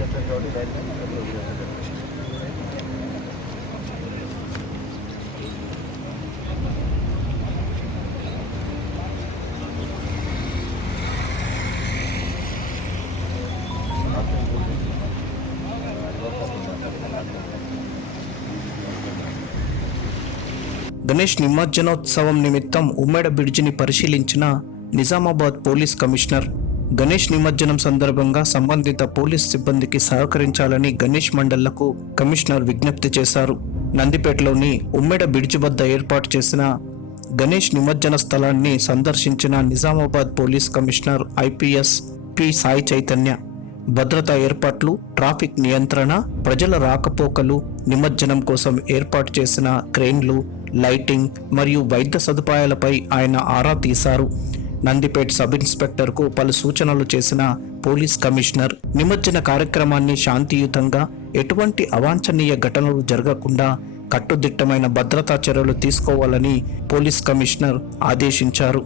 చేస్తారు కాబట్టి ధైర్యంగా అభివృద్ధి చేస్తారు. గణేష్ నిమజ్జనోత్సవం నిమిత్తం ఉమ్మడి బ్రిడ్జిని పరిశీలించిన నిజామాబాద్ పోలీస్ కమిషనర్ గణేష్ నిమజ్జనం సందర్భంగా సంబంధిత పోలీస్ సిబ్బందికి సహకరించాలని గణేష్ మండళ్లకు కమిషనర్ విజ్ఞప్తి చేశారు. నందిపేటలోని ఉమ్మడి బ్రిడ్జి వద్ద ఏర్పాటు చేసిన గణేష్ నిమజ్జన స్థలాన్ని సందర్శించిన Nizamabad police commissioner IPS P Sai Chaitanya భద్రతా ఏర్పాట్లు, ట్రాఫిక్ నియంత్రణ, ప్రజల రాకపోకలు, నిమజ్జనం కోసం ఏర్పాటు చేసిన క్రెయిన్లు, లైటింగ్ మరియు వైద్య సదుపాయాలపై ఆయన ఆరా తీశారు. నందిపేట్ సబ్ ఇన్స్పెక్టర్కు పలు సూచనలు చేసిన పోలీస్ కమిషనర్ నిమజ్జన కార్యక్రమాన్ని శాంతియుతంగా, ఎటువంటి అవాంఛనీయ ఘటనలు జరగకుండా కట్టుదిట్టమైన భద్రతా చర్యలు తీసుకోవాలని పోలీస్ కమిషనర్ ఆదేశించారు.